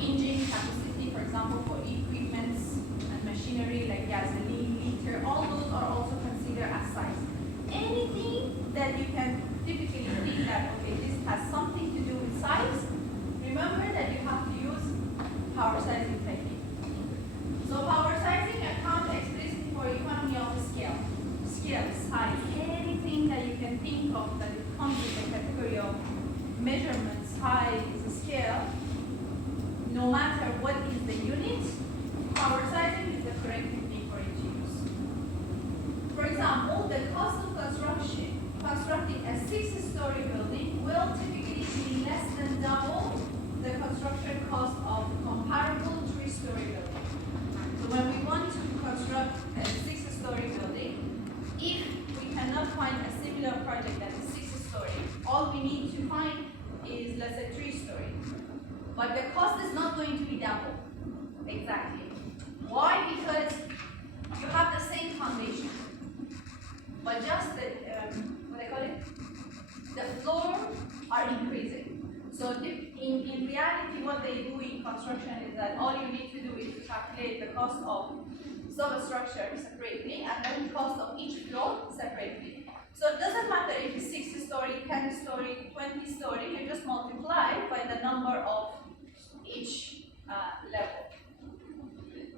engine capacity, for example, for equipments and machinery like gasoline, liter, all those are also considered as size. Anything that you can typically think that, okay, this has something to do with size, remember that you have to use power sizing technique. So power sizing accounts explicitly for economy of scale. Scale, size, anything that you can think of that it comes in the category of measurement, size, scale, no matter what is the unit, power sizing is the correct technique for it to use. For example, the cost of constructing a 6-story building will typically be less than double the construction cost of comparable 3-story building. So when we want to construct a 6-story building, if we cannot find a similar project that is 6-story, all we need to find is, let's say, 3-story. But the cost is not going to be double. Exactly. Why? Because you have the same foundation, but just the, what I call it? The floor are increasing. So in reality, what they do in construction is that all you need to do is to calculate the cost of substructure separately and then the cost of each floor separately. So it doesn't matter if it's 60-story, 10-story, 20-story, you just multiply by the number of each level.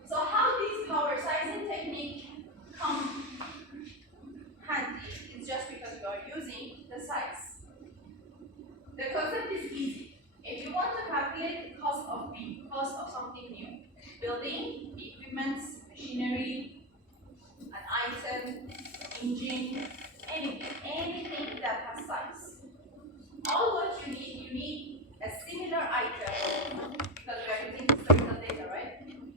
So how these power sizing technique come handy is just because you are using the size. The concept is easy. If you want to calculate the cost of B, cost of something new, building, equipments, machinery, an item, engine, anything that has size. All what you need a similar item, because we are using historical data, right?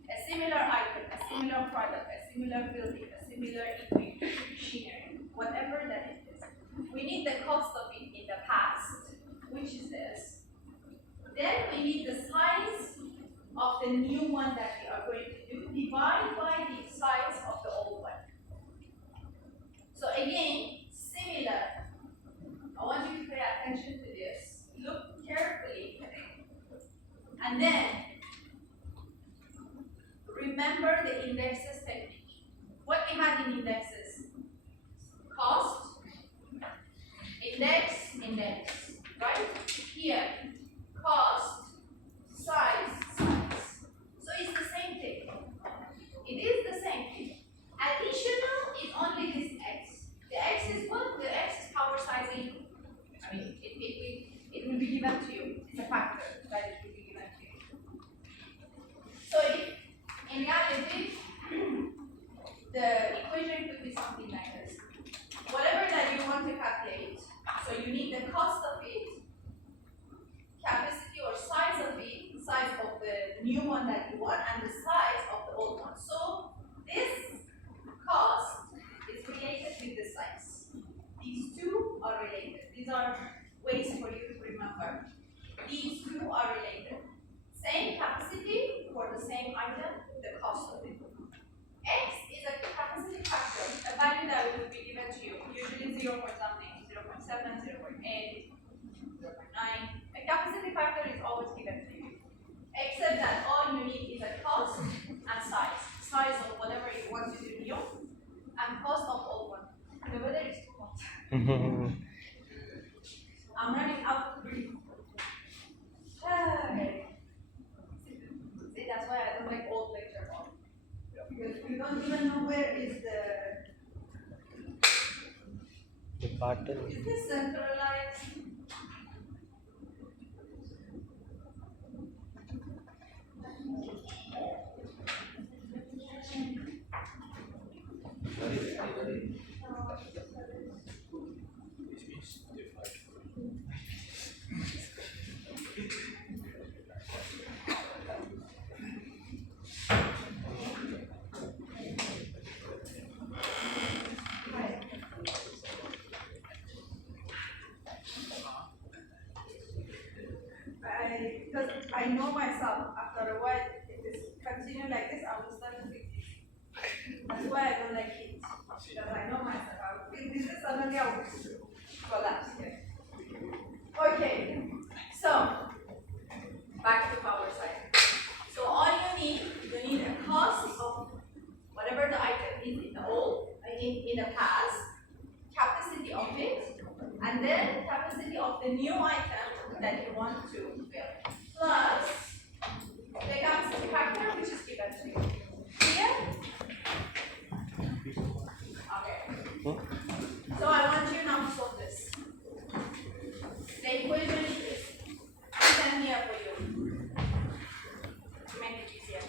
A similar item, a similar product, a similar building, a similar equipment, machinery, whatever that it is. We need the cost of it in the past, which is this. Then we need the size of the new one that we are going to do, divided by the size of the old one. So again, similar. I want you to pay attention to this. Look carefully. And then, remember the indexes technique. What we had in indexes? Cost, index, right? Here, cost, size. So it's the same thing. It is the same thing. Additional is only this x. The x is what? The x is power sizing. I mean, it will be given to you. It's a factor that it will be given to you. So if in reality, the equation could be something like this. Whatever that you want to calculate, so you need the cost of it, capacity or size of it, size of the new one that you want, and the size of the old one. So this cost is related with the size. These two are related. These are ways for you to remember. These two are related. Same capacity for the same item, the cost of it. X is a capacity factor, a value that will be given to you, usually 0 point something, 0.7, 0.8, 0.9. A capacity factor is always given to you. Except that all you need is a cost and size. Size of whatever you want to do new, and cost of old one. The weather is too hot. I'm running out of breath. See, that's why I don't like old lecture hall. Because you don't even know where is the pattern. Is this centralized? Because I know myself, after a while, if it's continue like this, I will start to think this. That's why I don't like it. Because I know myself, I will feel this is suddenly I will collapse here. Okay, so back to power side. then capacity of the new item that you want to fill, plus the capacity factor which is given to you. Clear? Okay. So I want you now to solve this. The equation is this. Stand here for you to make it easier.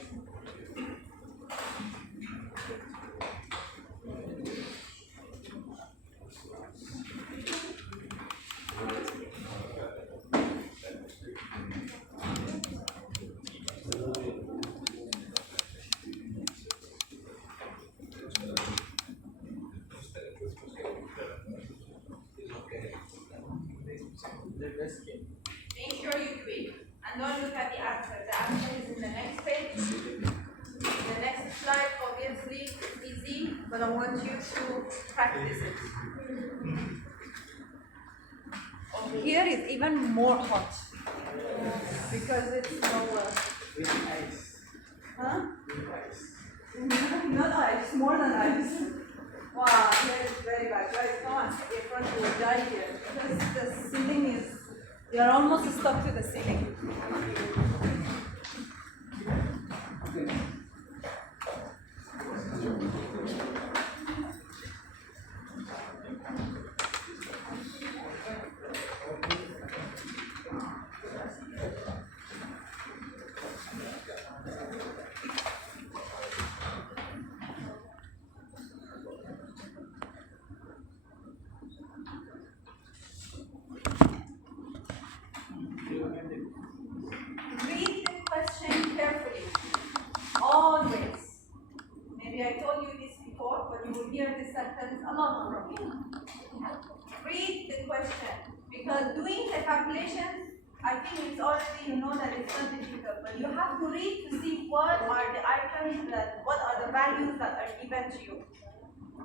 Make sure you tweak and don't look at the answer. The answer is in the next page. The next slide, obviously, is easy, but I want you to practice it. Here is even more hot because it's lower. Huh? Not ice, more than ice. Wow, here is very bad. Guys, come on, your front will die here because the ceiling is. You are almost stuck to the ceiling. Read the question carefully. Always. Maybe I told you this before, but you will hear this sentence a lot from me. Read the question. Because doing the calculations, I think it's already, you know that it's not difficult, but you have to read to see what are the items what are the values that are given to you.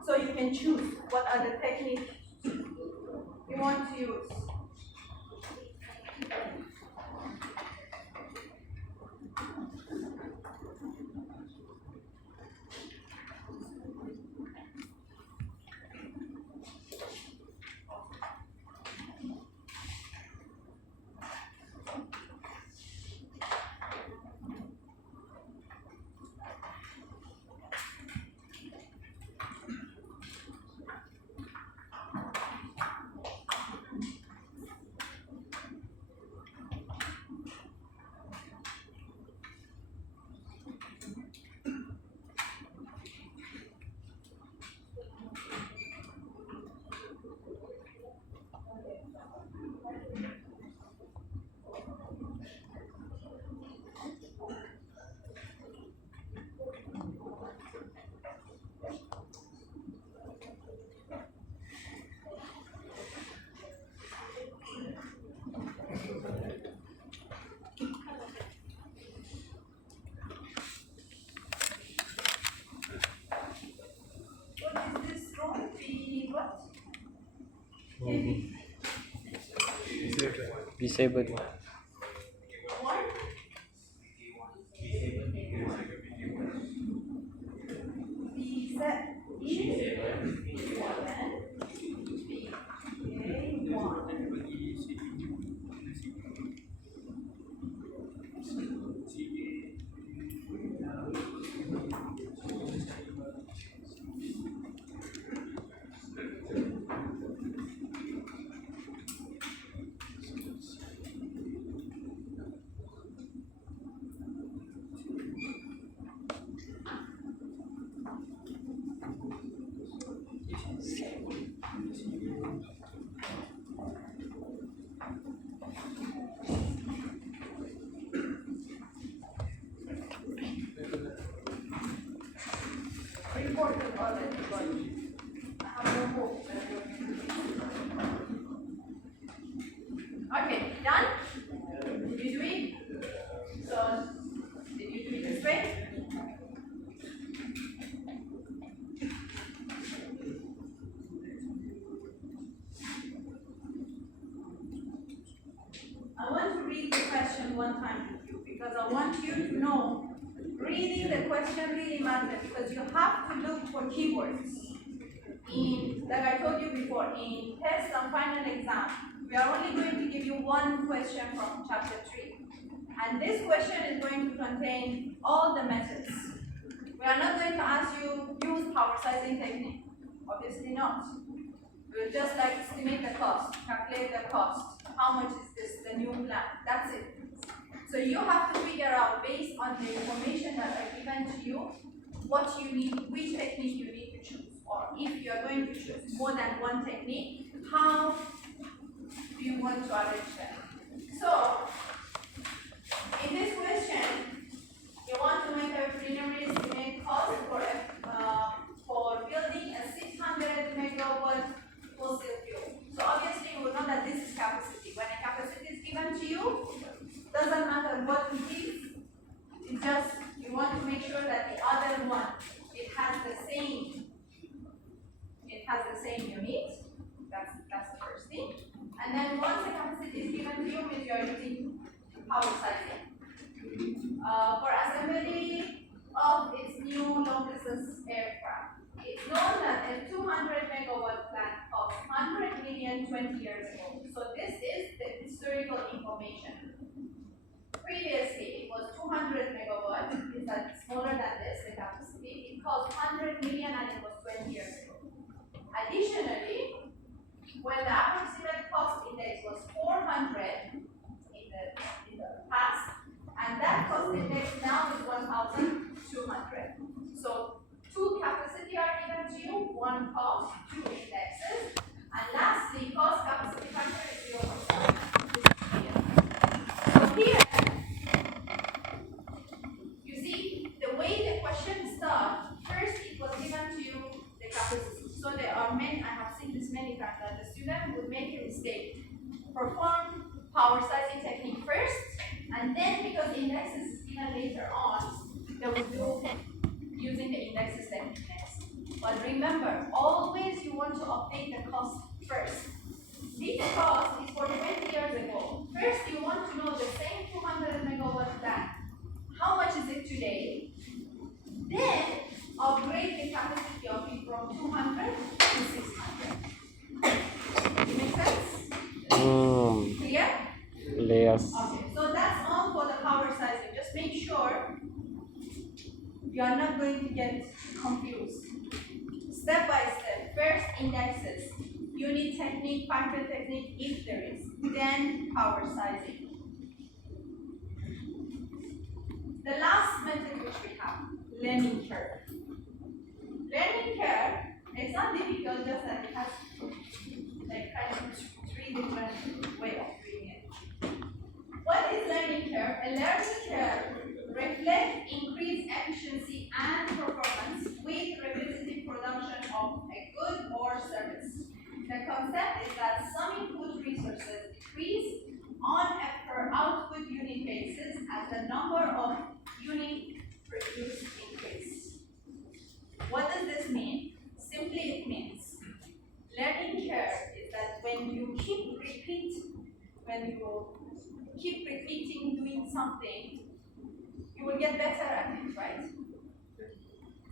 So you can choose what are the techniques you want to use. Disabled. Okay, done? Did you do it? So, did you do it this way? I want to read the question one time with you because I want you to know reading the question really matters because you have to look for keywords. like I told you before, in test and final exam, we are only going to give you one question from chapter 3. And this question is going to contain all the methods. We are not going to ask you use power sizing technique. Obviously not. We'll just like estimate the cost, calculate the cost. How much is this, the new plan? That's it. So you have to figure out based on the information that are given to you, what you need, which technique you need to choose. Or if you are going to choose more than one technique, how do you want to arrange them? So, in this question, you want to make a preliminary estimate cost for building a 600 megawatt fossil fuel. So obviously you will know that this is capacity. When a capacity is given to you, doesn't matter what it is, it's just you want to make sure that the other one, it has the same unit. That's the first thing. And then once the capacity is given to you, means you are using power sizing. For assembly of its new long-distance aircraft, it's known that a 200 megawatt plant cost 100 million 20 years ago. So this is the historical information. Previously, it was 200 megawatt. Is that smaller than this, the capacity? It cost 100 million and it was 20 years ago. Additionally, when the approximate cost index was 400 in the past, and that cost index now is 1,200. So two capacity are given to you, one cost, two indexes, and lastly, cost capacity factor is 0%. So here, you see the way the question starts. First, it was given to you the capacity. So there are many. I have seen this many times that the student would make a mistake, perform power sizing technique first, and then because indexes is given later on, they will do using the indexes technique next. But remember, always you want to update the cost first. This cost is for 20 years ago. First, you want to know the same 200 megawatt plant. How much is it today? Then upgrade the capacity of it from 200 to 600. Make sense? Clear? Layers. Okay, so that's all for the power sizing. Just make sure you are not going to get confused. Step by step. First, indexes. Unit technique, factor technique, if there is. Then, power sizing. The last method which we have, learning curve. Learning curve, it's not difficult, just that it has like kind of three different ways of doing it. What is learning curve? A learning curve reflects increased efficiency and performance with repetitive production of a good or service. The concept is that some input resources decrease on a per output unit basis as the number of units produced increase. What does this mean? Simply it means learning curve is that when you keep repeating doing something, you will get better at it, right?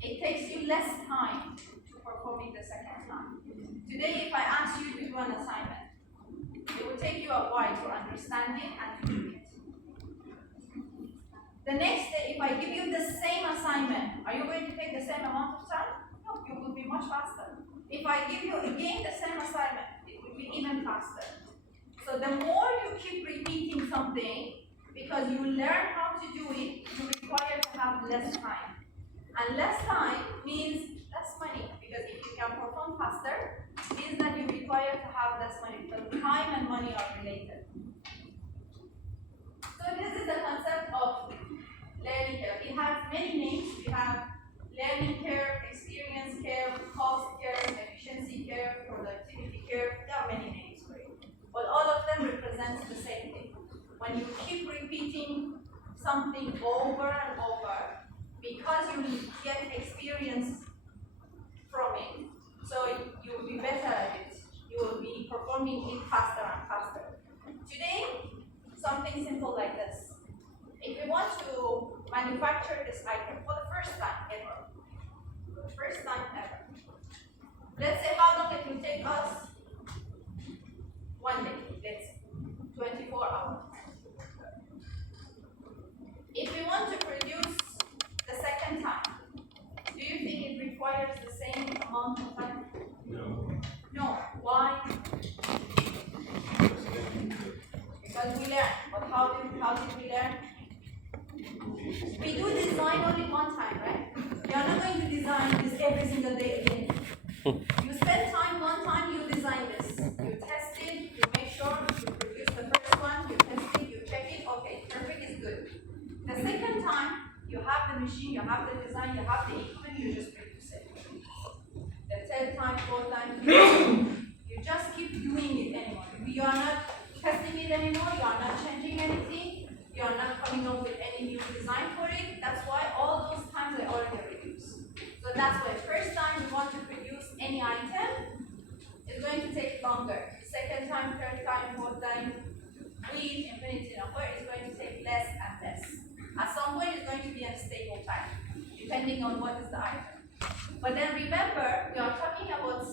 It takes you less time to perform it the second time. Today, if I ask you to do an assignment, it will take you a while to understand it and to do it. The next day, if I give you the same assignment, are you going to take the same amount of time? No, you will be much faster. If I give you again the same assignment, it will be even faster. So the more you keep repeating something, because you learn how to do it, you require to have less time. And less time means less money, because if you can perform faster, it means that you require to have less money, because time and money are related. So this is the concept of learning curve. It has many names. We have learning curve, experience curve, cost curve, efficiency curve, productivity curve. There are many names for it. But all of them represent the same thing. When you keep repeating something over and over, because you get experience from it, so you will be better at it. You will be performing it faster and faster. Today, something simple like this. If we want to manufacture this item for the first time ever, Let's say how long it will take us. 1 day, let's say 24 hours. If we want to produce the second time, do you think it requires the same amount of time? No. No. Why? Because we learn. But how did we learn? We do design only one time, right? You are not going to design this every single day again. You spend time one time, you design this. You test it, you make sure you produce the first one, you test it, you check it, okay, perfect is good. The second time, you have the machine, you have the design, you have the equipment, you just produce it. The third time, fourth time, you just keep doing it anymore. You are not testing it anymore, you are not changing anything, you are not coming up with any new design for it. That's why all those times are already reduced. So that's why first time you want to produce any item, it's going to take longer. Second time, third time, fourth time, with infinity number, is going to take less and less. At some point, it's going to be a stable time, depending on what is the item. But then remember, we are talking about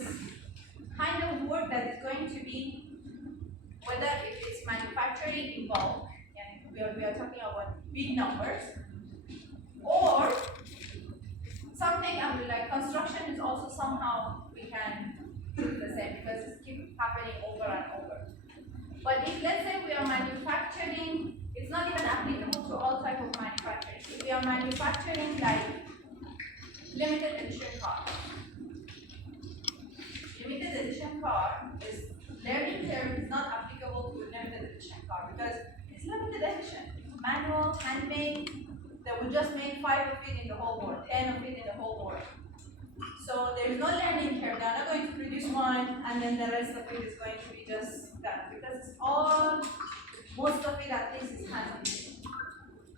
kind of work that is going to be, whether if it's manufacturing in bulk, and we are talking about big numbers, or something like construction is also somehow we can do the same because it keeps happening over and over. But if let's say we are manufacturing, it's not even applicable to all type of manufacturing. If we are manufacturing like limited edition car. Limited edition car is learning curve is not applicable to limited edition car because it's limited edition. It's manual, handmade. They will just make 5 of it in the whole world, 10 of it in the whole world. So there is no learning curve. They are not going to produce one and then the rest of it is going to be just done because it's all, most of it at least is handmade.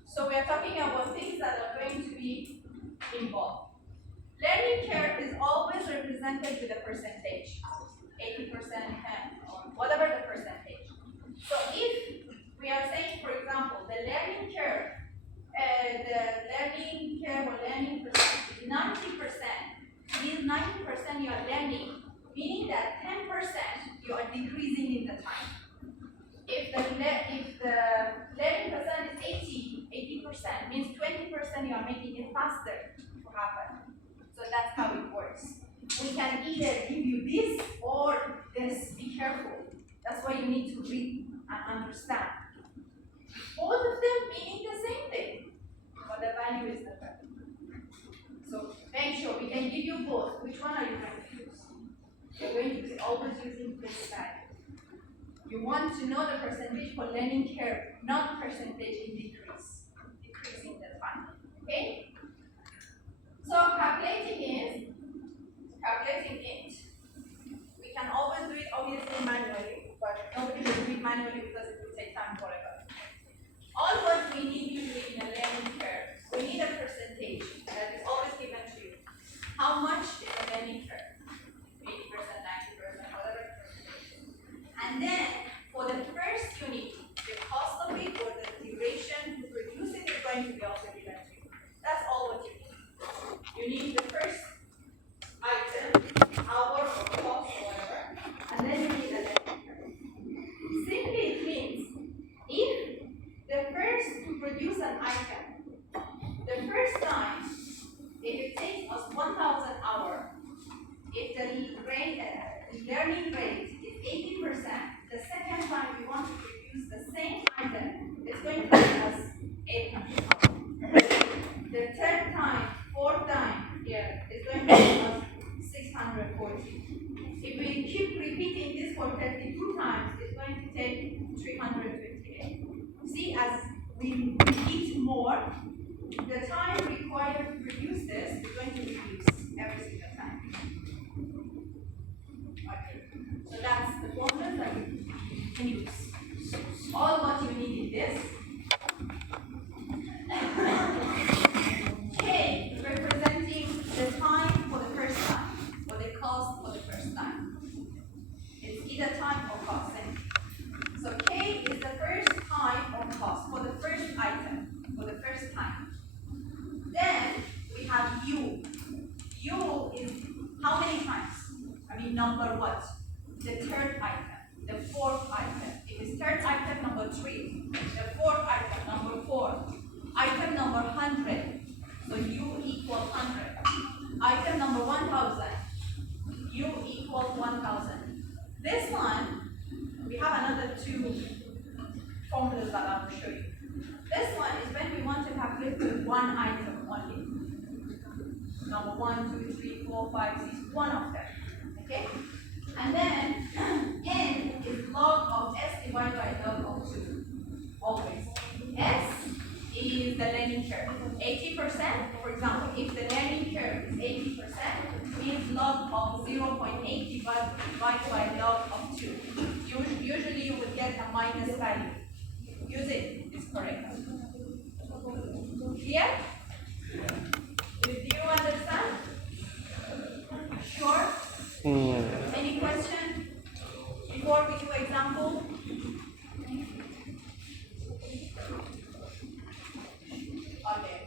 So we are talking about things that are going to be involved. Learning curve is always represented with a percentage, 80%, 10, or whatever the percentage. So if we are saying, for example, the learning curve or learning percentage is 90%, means 90% you are learning, meaning that 10% you are decreasing in the time. If the learning percent is 80%, means 20% you are making it faster to happen. So that's how it works. We can either give you this or this. Be careful. That's why you need to read and understand. Both of them meaning the same thing, but the value is different. So make sure we can give you both. Which one are you going to use? You're going to be always using this value. You want to know the percentage for learning curve, not percentage in decreasing the time. Okay? So calculating it, we can always do it obviously manually, but nobody will do it manually because it will take time forever. All what we need usually in a learning curve, we need a percentage that is always given to you. How much is a learning curve? 80%, 90%, whatever percentage. And then for the first unit, the cost of it or the duration to produce it is going to be also given to you. That's all what you need. You need the first item, hour or cost or whatever, and then you need a learning curve. Simply it means if the first to produce an item, the first time, if it takes us 1,000 hours, if the learning rate is 80%, the second time we want to produce the same item, it's going to take us 800 hours. The third time, fourth time here is going to take us 640. If we keep repeating this for 32 times, it's going to take 358. See, as we repeat more, the time required to produce this is going to reduce every single time. Okay, so that's the formula that you can use. All what you need is this. K representing the time for the first time, or the cost for the first time. It's either time or cost. So K is the first time or cost for the first item, for the first time. Then we have U. U is how many times? one item only. Number 1, 2, 3, 4, 5, 6, one of them. Okay? And then n is log of s divided by log of 2. Always. S is the learning curve. 80%, for example, if the learning curve is 80%, means log of 0.8 divided by log of 2. Usually you would get a minus value. Use it, it's correct. Clear? Do you understand? Sure? Any question before we do example? Okay.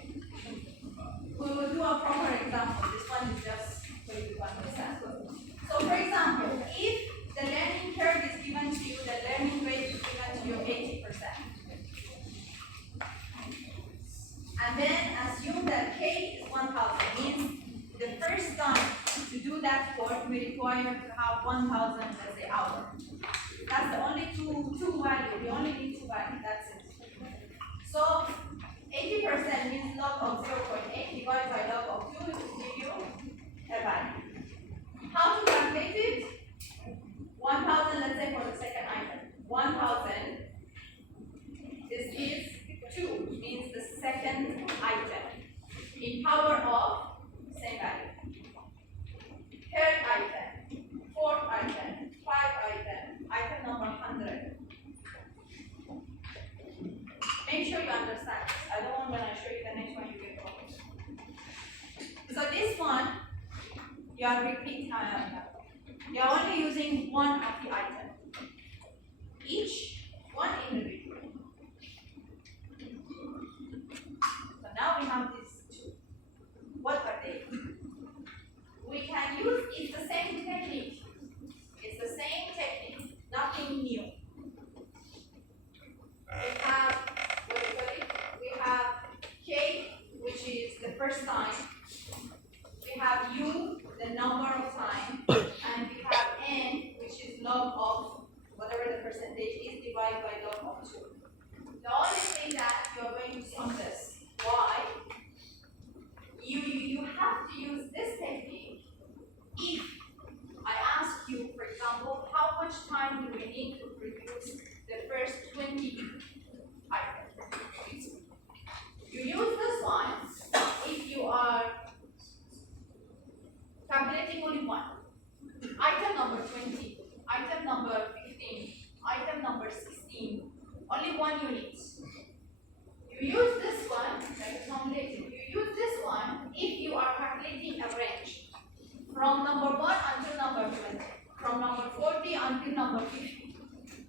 We will do a proper example. This one is just for you to understand. So for example, if the learning curve is given to you, the learning rate is given to you 80%. And then assume that k is 1000, means the first time to do that work, we require to have 1000 as the hour. That's the only two value. We only need two values. That's it. So 80% means log of 0.8 divided by log of 2 will give you a value. How to calculate it? 1000, let's say for the second item. 1000, this is 2, means the second item. In power of same value. Third item, fourth item, 5 item number 100. Make sure you understand this. I don't want when I show you the next one you get confused. So this one, you are repeating. You are only using one of the item. Each one individual. So now we have these two. What are they? We can use, it's the same technique. It's the same technique, nothing new. We have, we have k, which is the first time. We have u, the number of time, and we have n, which is log of whatever the percentage is divided by log of 2. The only thing that you are going to sum this. Why? You have to use this technique if I ask you, for example, how much time do we need to produce the first 20 items? You use this one if you are calculating only one. Item number 20, item number 15, item number 16, only one unit. You use this one, like accumulating. You use this one if you are calculating a range from number 1 until number 20, from number 40 until number 50.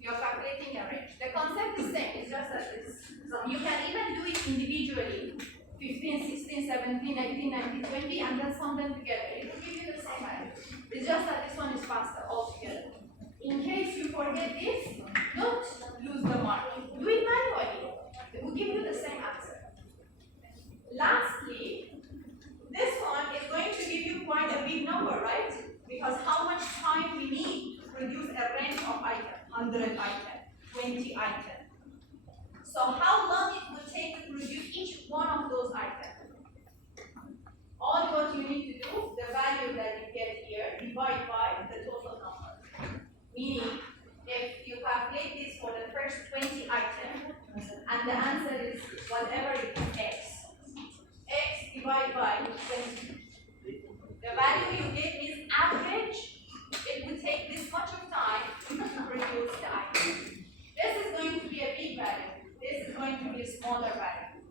You are calculating a range. The concept is same, it's just that this. So you can even do it individually. 15, 16, 17, 18, 19, 20, and then sum them together. It will give you the same value. It's just that this one is faster altogether. In case you forget this, don't lose the mark. Do it manually. It will give you the same answer. Lastly, this one is going to give you quite a big number, right? Because how much time we need to produce a range of items, 100 items, 20 items. So how long it will take to produce each one of those items? All what you need to do, the value that you get here, divide by the total number. Meaning, if you calculate this for the first 20 items, and the answer is whatever it is x. X divided by 20. The value you get is average. It will take this much of time to produce the item. This is going to be a big value. This is going to be a smaller value.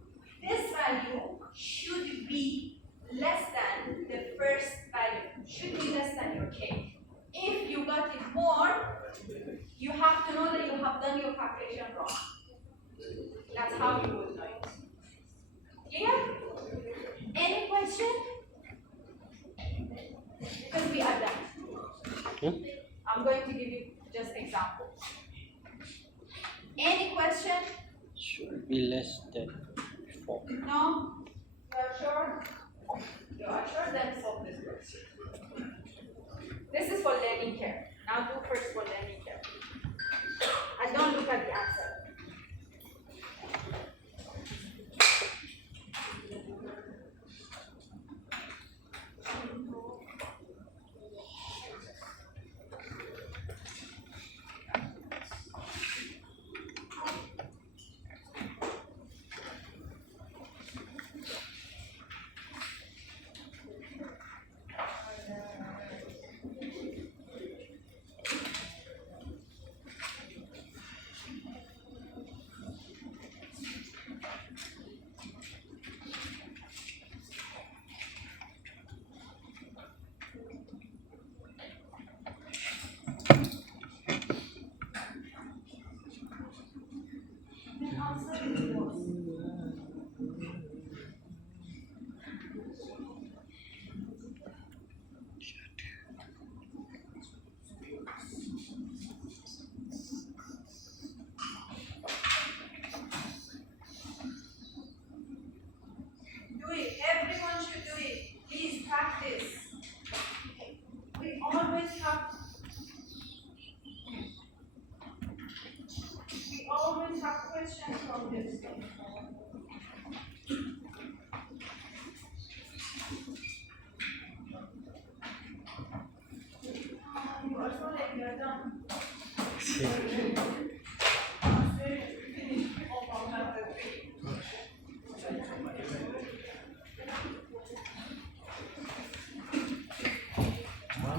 This value should be less than the first value. Should be less than your k. If you got it more, you have to know that you have done your calculation wrong. That's how you will know it. Clear? Any question? Because we are done. I'm going to give you just examples. Any question? Should be less than 4. No? You are sure? You are sure? Then solve this first. This is for learning care. Now do first for learning care. And don't look at the answer.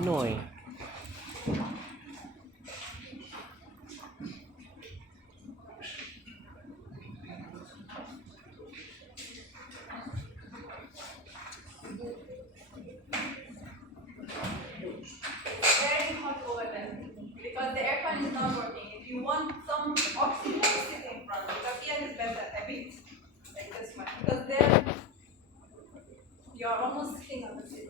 No eh. Very hot over there because the aircon is not working. If you want some oxygen, sit in front because here is better a bit like this one because there you are almost sitting on the seat.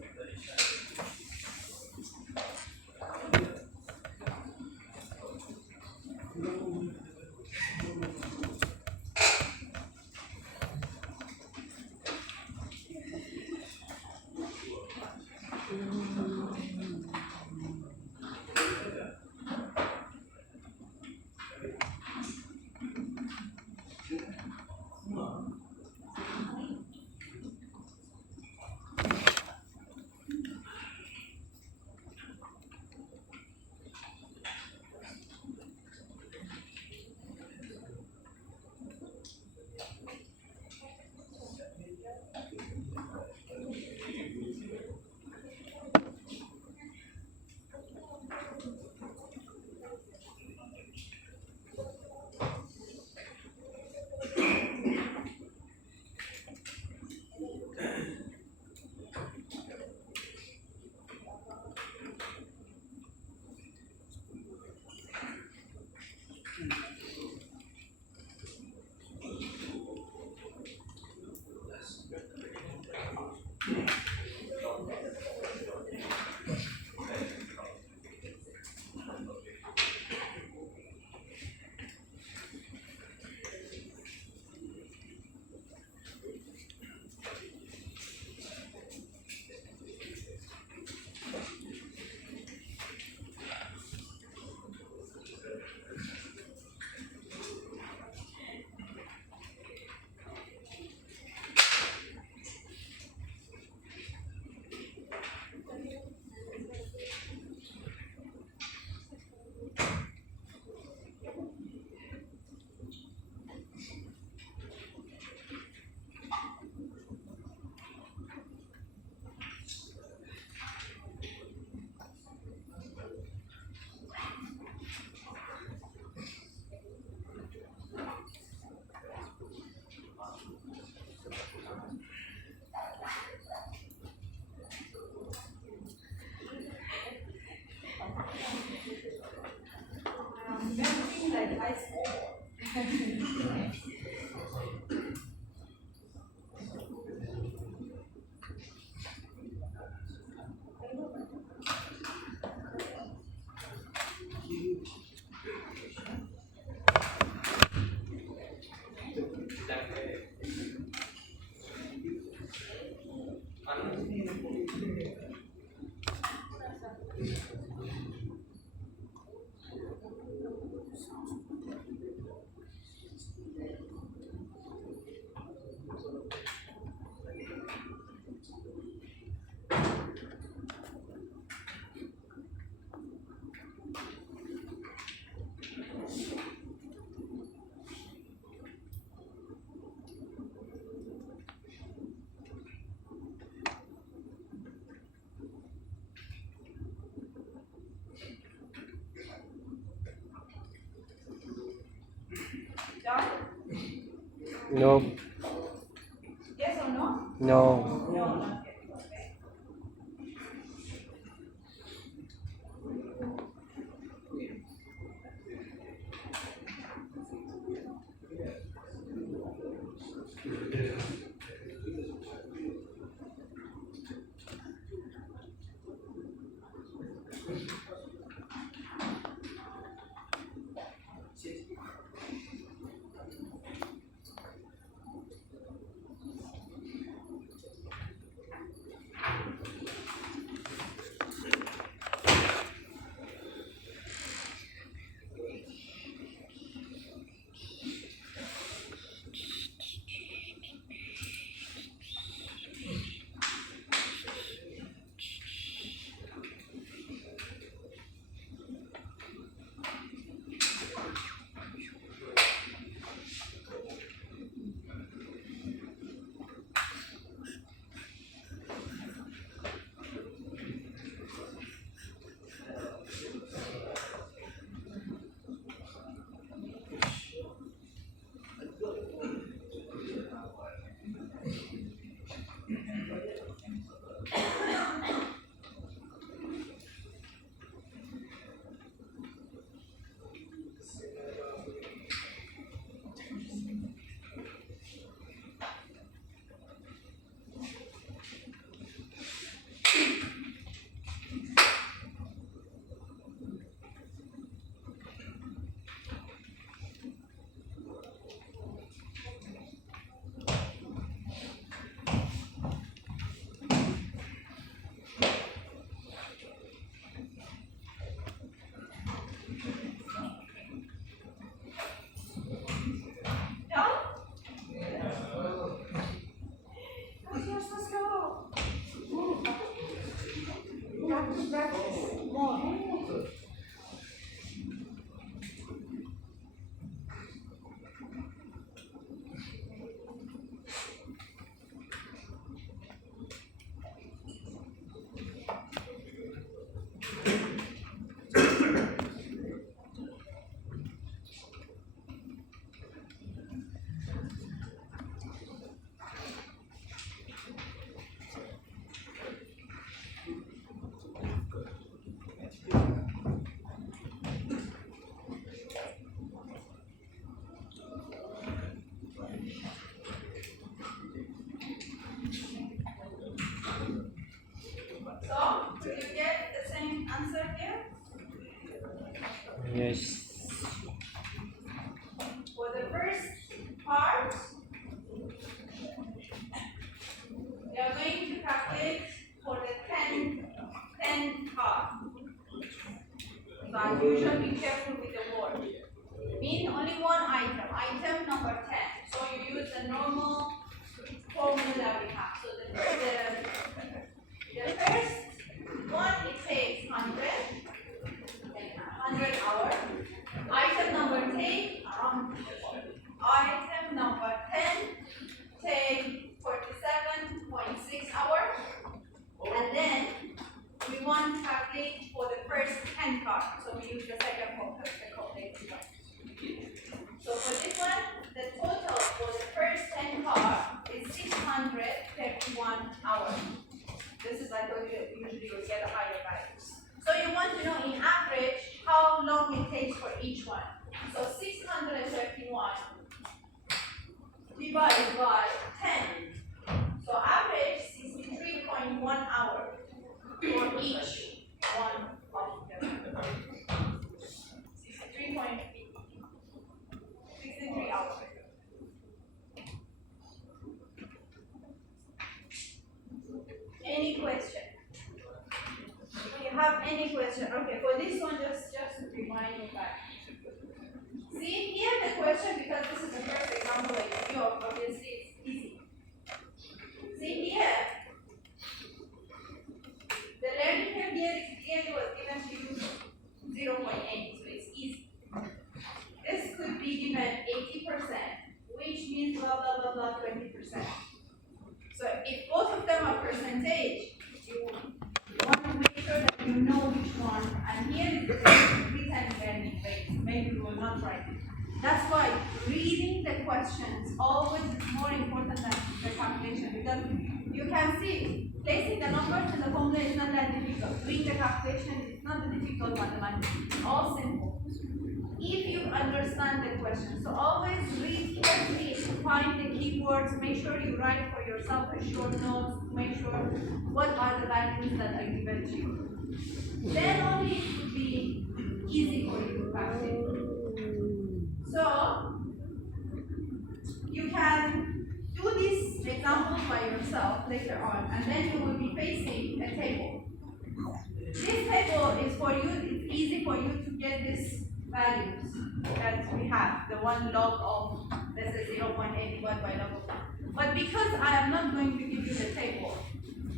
Melting like ice. Done? No. Yes or no? No. No, not yet. Okay. Yes. For the first part, we are going to calculate for the 10 part. So as usual, be careful with the word. Mean only one item, item number 10. So you use the normal formula we have. So the first one, it takes 100 hours. Item number 10, item number 10 take 47.6 hours. And then we want to calculate for the first 10 cards. So we use the second focus, the calculated one. So for this one, the total for the first 10 cards is 631 hours. This is, I told you, usually you'll get a higher value. So you want to know in average how long it takes for each one. So 631 divided by 10. So average 63.1 hours for each one of them. 63 hours. Any question? Do you have any question? Okay, for this one, just to remind you back. See here the question, because this is the first example I give you, obviously it's easy. See here, the learning curve here clearly was given to you 0.8, so it's easy. This could be given 80%, which means blah blah blah blah 20%. So if both of them are percentage, you want to make sure that you know which one. And here is the written learning rate. Maybe you will not write it. That's why reading the questions always is more important than the calculation, because you can see placing the numbers in the formula is not that difficult. Doing the calculation is not the difficult mathematics. It's all simple. If you understand the question, so always read carefully to find the keywords. Make sure you write for yourself a short note. Make sure what are the values that are given to you. Then only it will be easy for you to calculate. So you can do these examples by yourself later on, and then you will be facing a table. This table is for you. It's easy for you to get this values that we have, the one log of, let's say 0.8 divided by log of 1. But because I am not going to give you the table,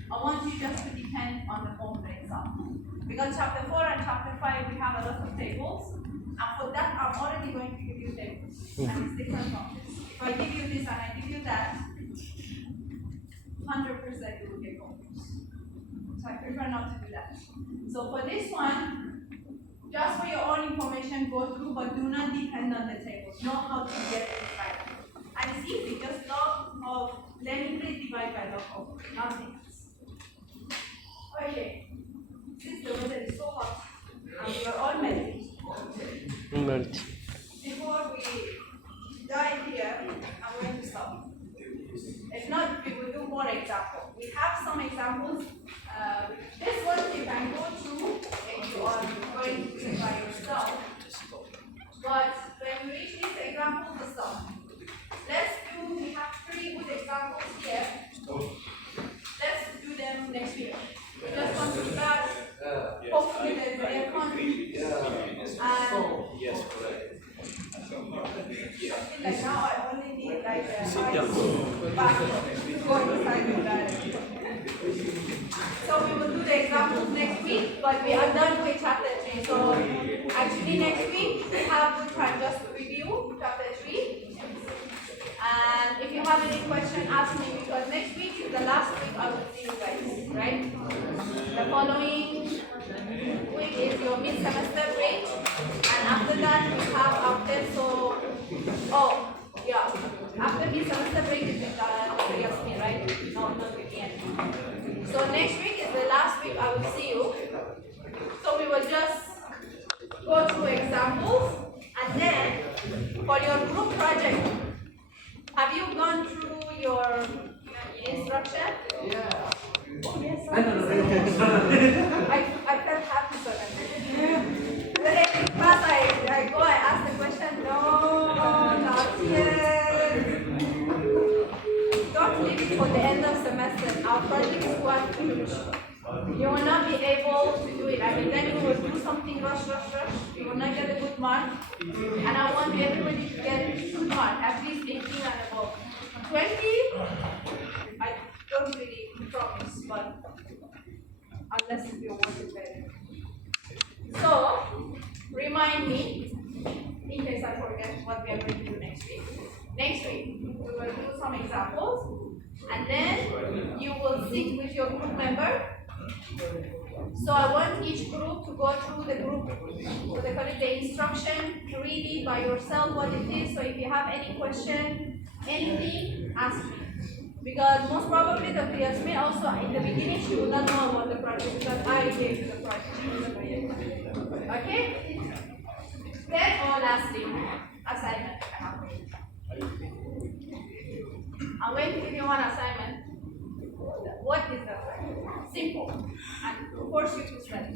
I want you just to depend on the formula itself. Because chapter 4 and chapter 5, we have a lot of tables. And for that, I'm already going to give you tables. And it's different from this. If I give you this and I give you that, 100% you will get confused. So I prefer not to do that. So for this one, just for your own information, go through, but do not depend on the tables. Know how to get this right. And it's easy, just log of learning rate divided by log of nothing else. Okay, since the weather is so hot, and we are all melting. Before we dive here, I'm going to stop. If not, we will do more examples. We have some examples. This one you can go through if you are going to do it by yourself. But when we reach these examples, we stop. We have 3 good examples here. Let's do them next week. We just want to start, hopefully there's the aircon. Yes, correct. I feel like now I only need like a back to go inside the battery. So we will do the examples next week, but we are done with chapter 3. So actually next week we have good time just to review chapter 3. And if you have any question, ask me, because next week is the last week I will see you guys, right? The following week is your mid-semester break, and after that we have our test. So, after mid-semester break is Yasmin, right? No, not weekend. So next week is the last week I will see you. So we will just go through examples, and then for your group project, have you gone through your instruction? Yeah. Oh, yes, I felt happy for that. Class, I for the end of semester, our project is quite huge. You will not be able to do it. I mean, then you will do something rush. You will not get a good mark. And I want everybody to get a good mark, at least 18 and above. 20, I don't really promise, but unless you want to better. So, remind me, in case I forget what we are going to do next week. Next week, we will do some examples, and then you will sit with your group member. So I want each group to go through the group, so they call it the instruction, read it by yourself what it is. So if you have any question, anything, ask me. Because most probably Dr. Yasmin also in the beginning she would not know about the project because I gave the project. Okay? Then or lastly, assignment. I'm going to give you one assignment. What is the assignment? Simple. And force you to study.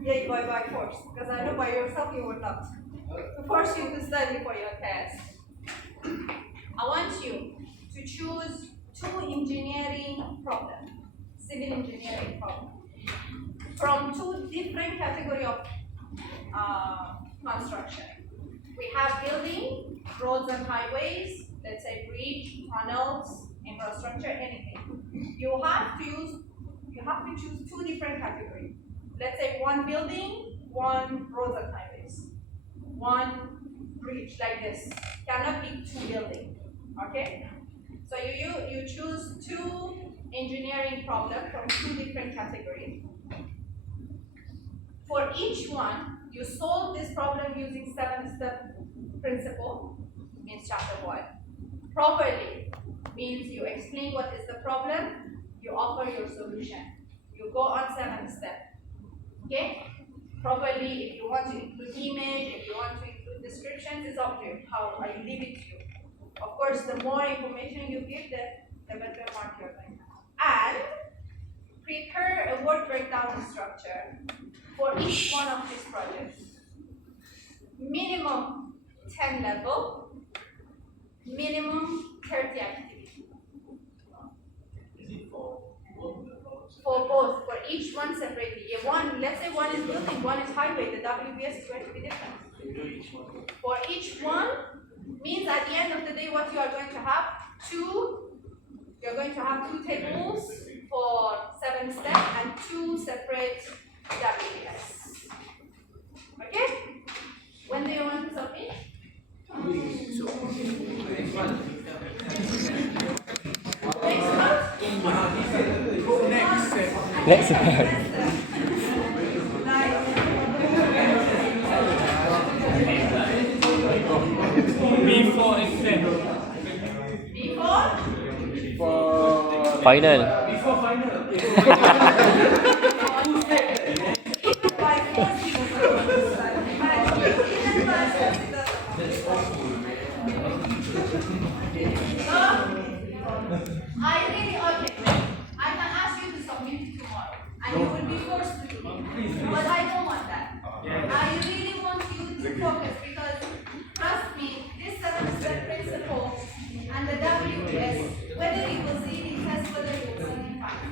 Yeah, by force. Because I know by yourself you will not. To force you to study for your test. I want you to choose 2 engineering problems, civil engineering problems, from 2 different categories of construction. We have building, roads and highways, let's say bridge, tunnels, infrastructure, anything. You have to choose 2 different categories. Let's say 1 building, 1 roads and highways, 1 bridge like this. Cannot be 2 buildings. Okay? So you choose 2 engineering problems from 2 different categories. For each one, you solve this problem using 7-step principle, means chapter 1. Properly means you explain what is the problem, you offer your solution. You go on 7 steps. Okay? Properly, if you want to include image, if you want to include descriptions, it's up to you. How I leave it to you. Of course, the more information you give, the better mark you're going to have. And prepare a work breakdown structure for each one of these projects. Minimum 10 level, minimum 30 activity. For both, for each one separately. Let's say one is building, one is highway, the WBS is going to be different. For each one, means at the end of the day what you are going to have, you're going to have 2 tables for 7 steps and 2 separate WBS. Okay? When do you want to submit? Next month. Before exam. Before? Final. Before final. I can ask you to submit tomorrow, and you will be forced to do it. But I don't want that. I really want you to focus because, trust me, this 7-step principle and the WS, whether you will see it in test, whether you will see it in final.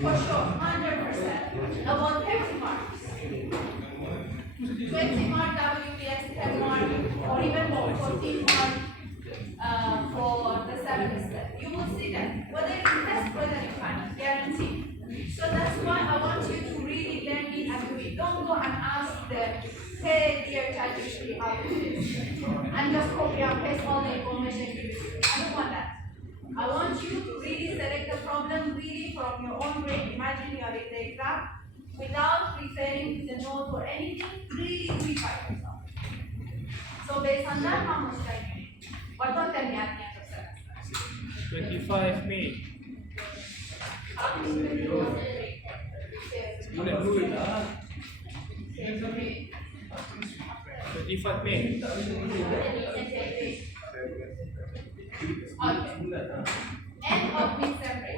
For sure, 100%. About 30 marks. 20 mark WBS, 10 mark, or even more, 14 mark for the 7-step. You will see that, whether you test, whether you final, guaranteed. So that's why I want you to really learn it and do it. Don't go and ask the, hey, dear ChatGPT, how to do this? And just copy and paste all the information you do. I don't want that. I want you to really select the problem really from your own brain. Imagine you are in the exam without referring to the notes or anything, really do it by yourself. So based on that, how much time you need? But don't tell me at the end of semester. 25 May. Bulan dulu lah. 25 May. Okay. End of December.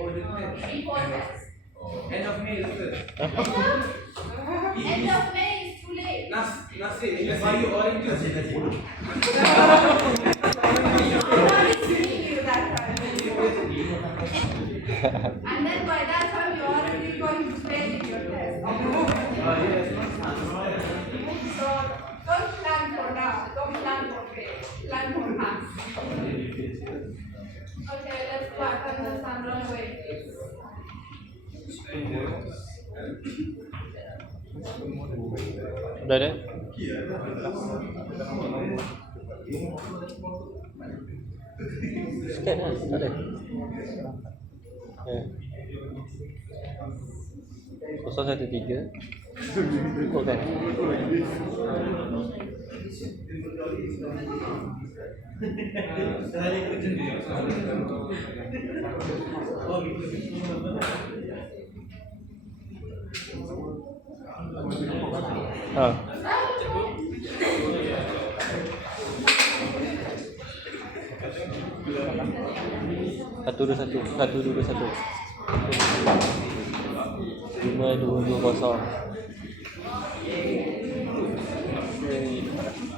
Before test. End of May lah. End of May is too late. Nasi, ini sayur orange. I'm not explaining you that time. And then by that time you're already going to fail in your test. So don't plan for now. Don't plan for fail. Plan for pass. Okay, let's clap and stand run away, please. Udah deh. Scan lah, tak ada. Ya. 013. Oh kan. Ah. Satu dua satu. 5220.